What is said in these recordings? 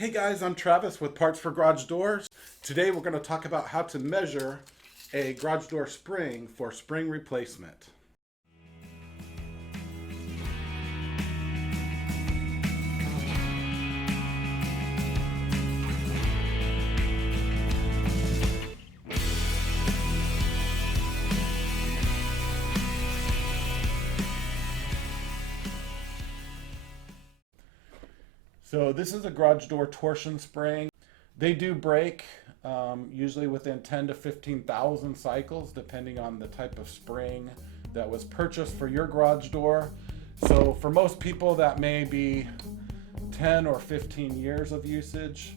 Hey guys, I'm Travis with Parts for Garage Doors. Today we're going to talk about how to measure a garage door spring for spring replacement. So this is a garage door torsion spring. They do break usually within 10 to 15,000 cycles, depending on the type of spring that was purchased for your garage door. So for most people that may be 10 or 15 years of usage.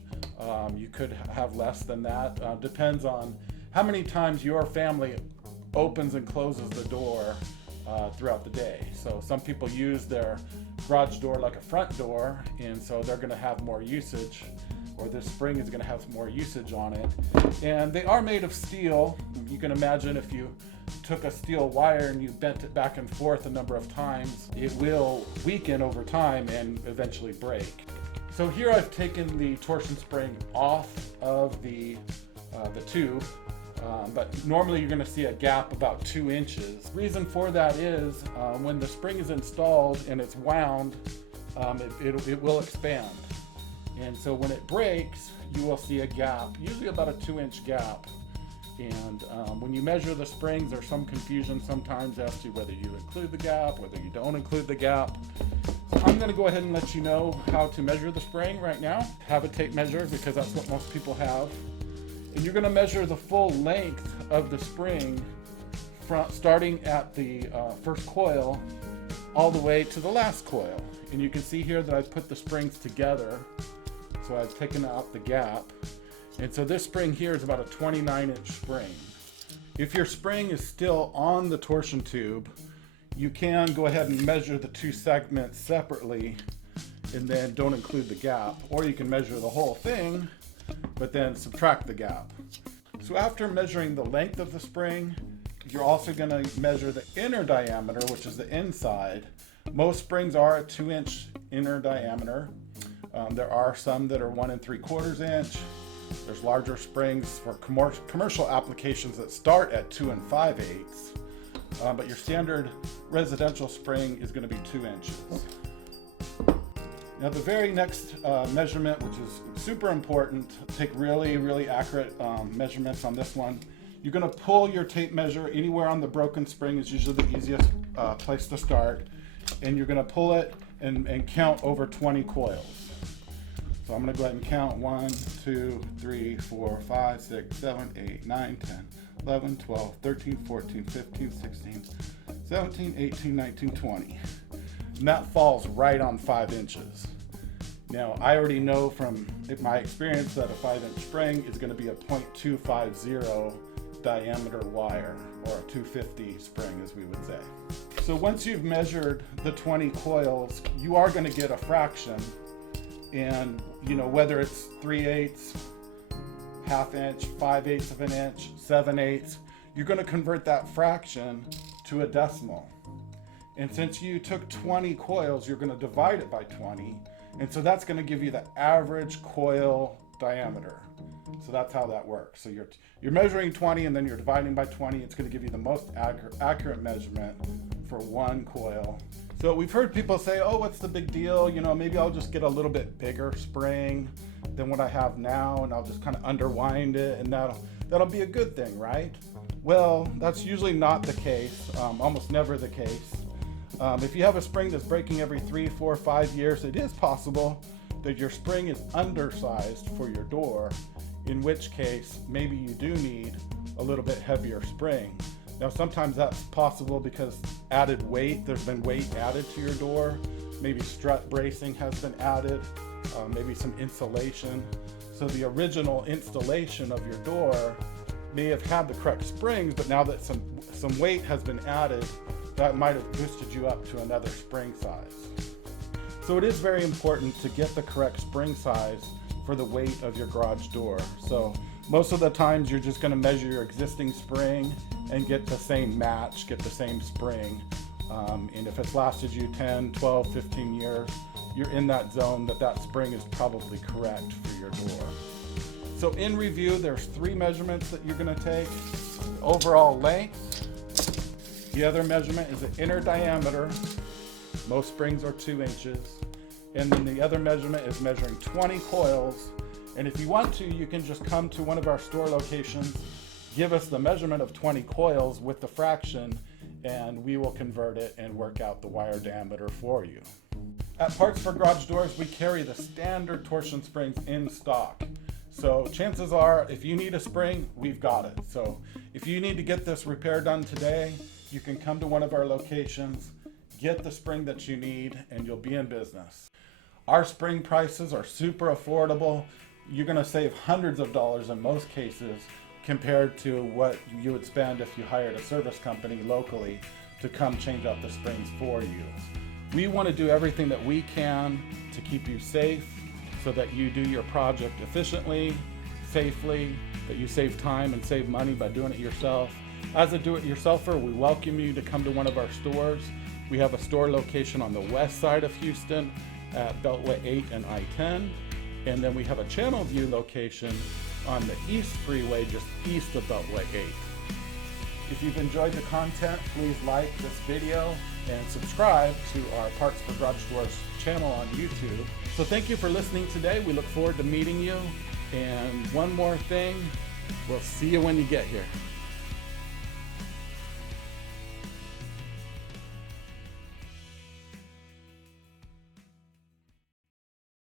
You could have less than that. Depends on how many times your family opens and closes the door throughout the day. So some people use their garage door like a front door, and so they're going to have more usage, or this spring is going to have more usage on it. And they are made of steel. You can imagine if you took a steel wire and you bent it back and forth a number of times, it will weaken over time and eventually break. So here I've taken the torsion spring off of the tube. But normally you're going to see a gap about 2 inches. Reason for that is when the spring is installed and it's wound, it will expand. And so when it breaks, you will see a gap, usually about a 2-inch gap. And when you measure the springs, there's some confusion sometimes as to whether you include the gap, whether you don't include the gap. So I'm going to go ahead and let you know how to measure the spring right now. Have a tape measure because that's what most people have. And you're going to measure the full length of the spring starting at the first coil all the way to the last coil. And you can see here that I've put the springs together. So I've taken out the gap. And so this spring here is about a 29-inch spring. If your spring is still on the torsion tube, you can go ahead and measure the 2 segments separately and then don't include the gap. Or you can measure the whole thing but then subtract the gap. So after measuring the length of the spring, you're also going to measure the inner diameter, which is the inside. Most springs are a 2-inch inner diameter. There are some that are 1 3/4 inch. There's larger springs for commercial applications that start at 2 5/8. But your standard residential spring is going to be 2 inches. Now the very next measurement, which is super important, take really accurate measurements on this one. You're going to pull your tape measure anywhere on the broken spring is usually the easiest place to start. And you're going to pull it and count over 20 coils. So I'm going to go ahead and count 1, 2, 3, 4, 5, 6, 7, 8, 9, 10, 11, 12, 13, 14, 15, 16, 17, 18, 19, 20. And that falls right on 5 inches. Now, I already know from my experience that a 5-inch spring is going to be a .250 diameter wire, or a 250 spring as we would say. So once you've measured the 20 coils, you are going to get a fraction. And whether it's 3/8, 1/2 inch, 5/8 of an inch, 7/8, you're going to convert that fraction to a decimal. And since you took 20 coils, you're going to divide it by 20. And so that's going to give you the average coil diameter. So that's how that works. So you're measuring 20 and then you're dividing by 20. It's going to give you the most accurate measurement for 1 coil. So we've heard people say, oh, what's the big deal? Maybe I'll just get a little bit bigger spring than what I have now, and I'll just kind of underwind it, and that'll be a good thing, right? Well, that's usually not the case, almost never the case. If you have a spring that's breaking every 3, 4, 5 years, it is possible that your spring is undersized for your door, in which case maybe you do need a little bit heavier spring. Now sometimes that's possible because added weight, there's been weight added to your door, maybe strut bracing has been added, maybe some insulation. So the original installation of your door may have had the correct springs, but now that some weight has been added, that might have boosted you up to another spring size. So it is very important to get the correct spring size for the weight of your garage door. So most of the times you're just going to measure your existing spring and get the same match, get the same spring. And if it's lasted you 10, 12, 15 years, you're in that zone that spring is probably correct for your door. So in review, there's 3 measurements that you're going to take. Overall length. The other measurement is the inner diameter. Most springs are 2 inches. And then the other measurement is measuring 20 coils. And if you want to, you can just come to one of our store locations, give us the measurement of 20 coils with the fraction, and we will convert it and work out the wire diameter for you. At Parts for Garage Doors, we carry the standard torsion springs in stock. So chances are, if you need a spring, we've got it. So if you need to get this repair done today, you can come to one of our locations, get the spring that you need, and you'll be in business. Our spring prices are super affordable. You're going to save hundreds of dollars in most cases compared to what you would spend if you hired a service company locally to come change out the springs for you. We want to do everything that we can to keep you safe so that you do your project efficiently, safely, that you save time and save money by doing it yourself. As a do-it-yourselfer, we welcome you to come to one of our stores. We have a store location on the west side of Houston at Beltway 8 and I-10. And then we have a Channelview location on the East Freeway just east of Beltway 8. If you've enjoyed the content, please like this video and subscribe to our Parts for Garage Doors channel on YouTube. So thank you for listening today. We look forward to meeting you. And one more thing, we'll see you when you get here.